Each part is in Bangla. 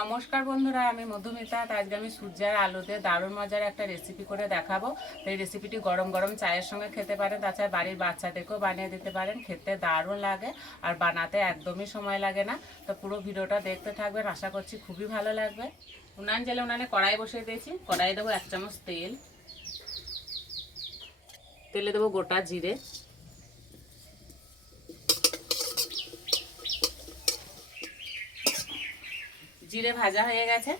নমস্কার বন্ধুরা, আমি মধুমিতা। আজকে আমি সূর্যের আলুতে দারুণ মজার একটা রেসিপি করে দেখাবো। তো এই রেসিপিটি গরম গরম চায়ের সঙ্গে খেতে পারেন, তাছাড়া বাড়ির বাচ্চাদেরকেও বানিয়ে দিতে পারেন। খেতে দারুণ লাগে আর বানাতে একদমই সময় লাগে না। তো পুরো ভিডিওটা দেখতে থাকবেন, আশা করছি খুবই ভালো লাগবে। উনান জেলে উনানে কড়াই বসিয়ে দিয়েছি। কড়াই দেবো 1 চামচ তেল। তেলে দেবো গোটা জিরে, জিরে ভাজা হয়ে গেছে।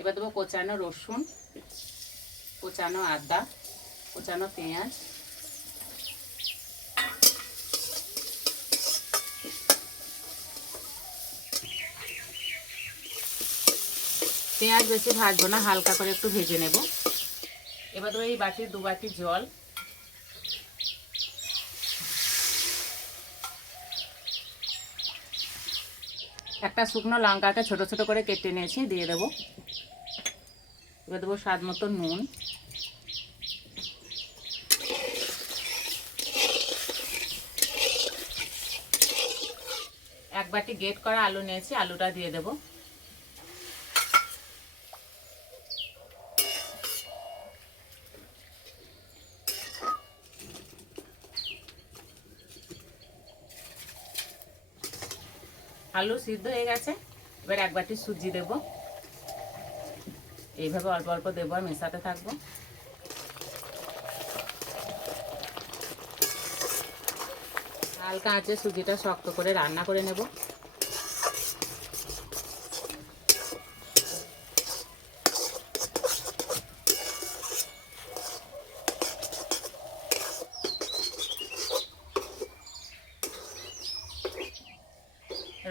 এবার দেবো কোচানো রসুন, কোচানো আদা, কোচানো পেঁয়াজ, পেঁয়াজ বেশি ভাজবো না, হালকা করে একটু ভেজে নেব। এবার দেবো এই বাটির 2 বাটি জল, একটা শুকনো লঙ্কাকে ছোট ছোট করে কেটে নিয়েছি, দিয়ে দেবো। এবার দেবো স্বাদ মতো নুন, এক বাটি গ্রেট করা আলু নিয়েছি, আলুটা দিয়ে দেবো। আলু সিদ্ধ হয়ে গেছে। এবার এক বাটি সুজি দেব। এইভাবে অল্প অল্প দেবো আর মেশাতে থাকবো। হালকা আঁচে সুজিটা শক্ত করে রান্না করে নেব।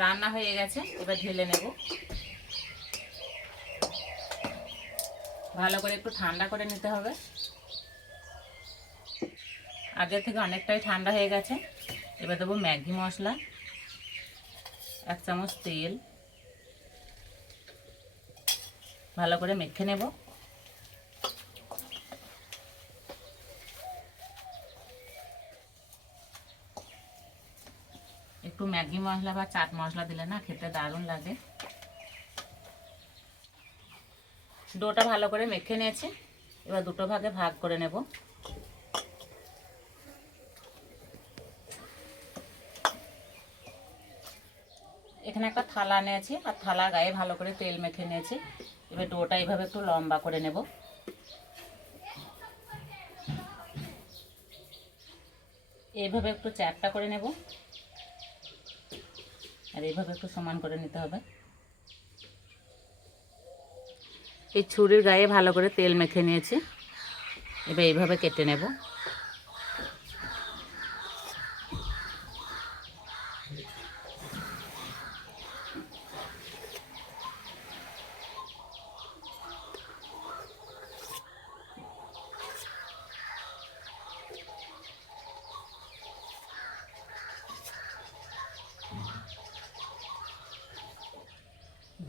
রান্না হয়ে গেছে, এবার ঢেলে নেব। ভালো করে একটু ঠান্ডা করে নিতে হবে। আগে থেকে অনেকটাই ঠান্ডা হয়ে গেছে। এবার দেবো ম্যাগি মশলা, 1 চামচ তেল, ভালো করে মেখে নেব। একটু ম্যাগি মশলা বা চাট মশলা দিলে না খেতে দারুণ লাগে। ডোটা ভালো করে মেখে নিয়েছি। এবার দুটো ভাগে ভাগ করে নেব। এখানে একটা থালা নিয়েছি আর থালার গায়ে ভালো করে তেল মেখে নিয়েছি। এবার ডোটা এইভাবে একটু লম্বা করে নেব। এইভাবে একটু চ্যাপটা করে নেব আর এইভাবে একটু সমান করে নিতে হবে। এই ছুরির গায়ে ভালো করে তেল মেখে নিয়েছি। এবার এইভাবে কেটে নেব।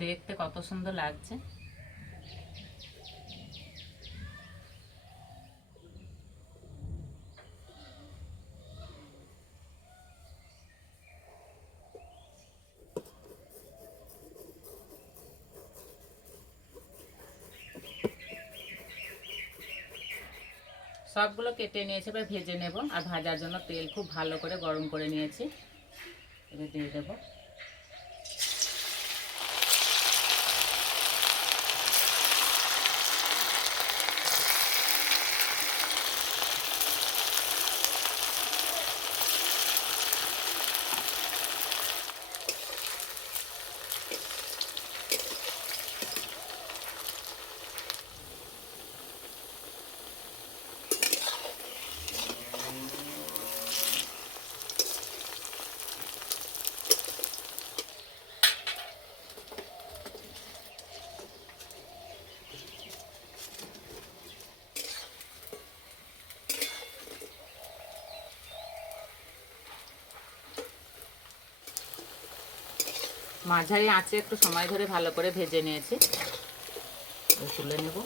দেখতে কত সুন্দর লাগছে। সবগুলো কেটে নিয়েছি, এবার ভেজে নেব। আর ভাজার জন্য তেল খুব ভালো করে গরম করে নিয়েছি। এবার দিয়ে দেবো। মাঝারি আঁচে একটু সময় ধরে ভালো করে ভেজে নিয়েছি। তুলে নেব।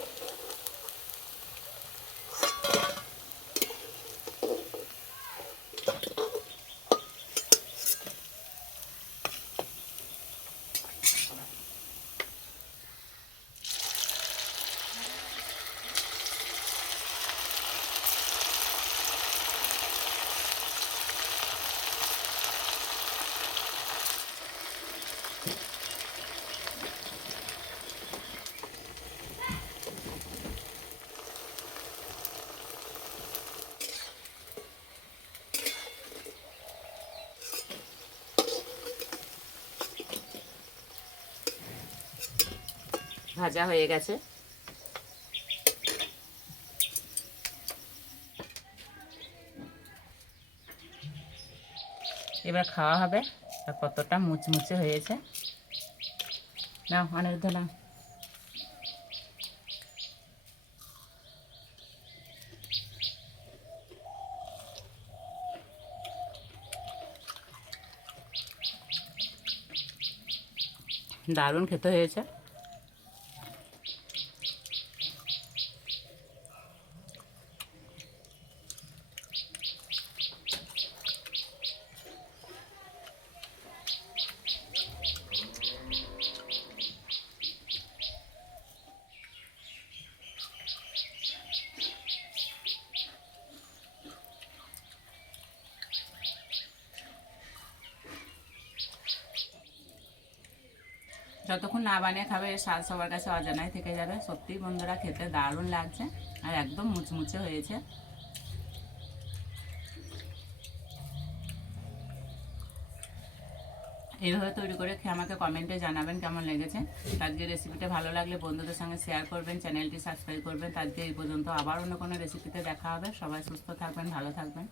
ভাজা হয়ে গেছে। এবার খাওয়া হবে। আর কতটা মুচমুচে হয়েছে, নাও অনিরুদ্ধ নাও। দারুণ খেতে হয়েছে। যতক্ষণ না বানিয়ে খাবে এর স্বাদ সবার কাছে অজানাই থেকে যাবে। সত্যি বন্ধুরা খেতে দারুণ লাগছে আর একদম মুচমুচে হয়েছে। এইভাবে তৈরি করে খেয়ে আমাকে কমেন্টে জানাবেন কেমন লেগেছে। আজকে রেসিপিটা ভালো লাগলে বন্ধুদের সঙ্গে শেয়ার করবেন, চ্যানেলটি সাবস্ক্রাইব করবেন। আজকে এই পর্যন্ত, আবার অন্য কোনো রেসিপিতে দেখা হবে। সবাই সুস্থ থাকবেন, ভালো থাকবেন।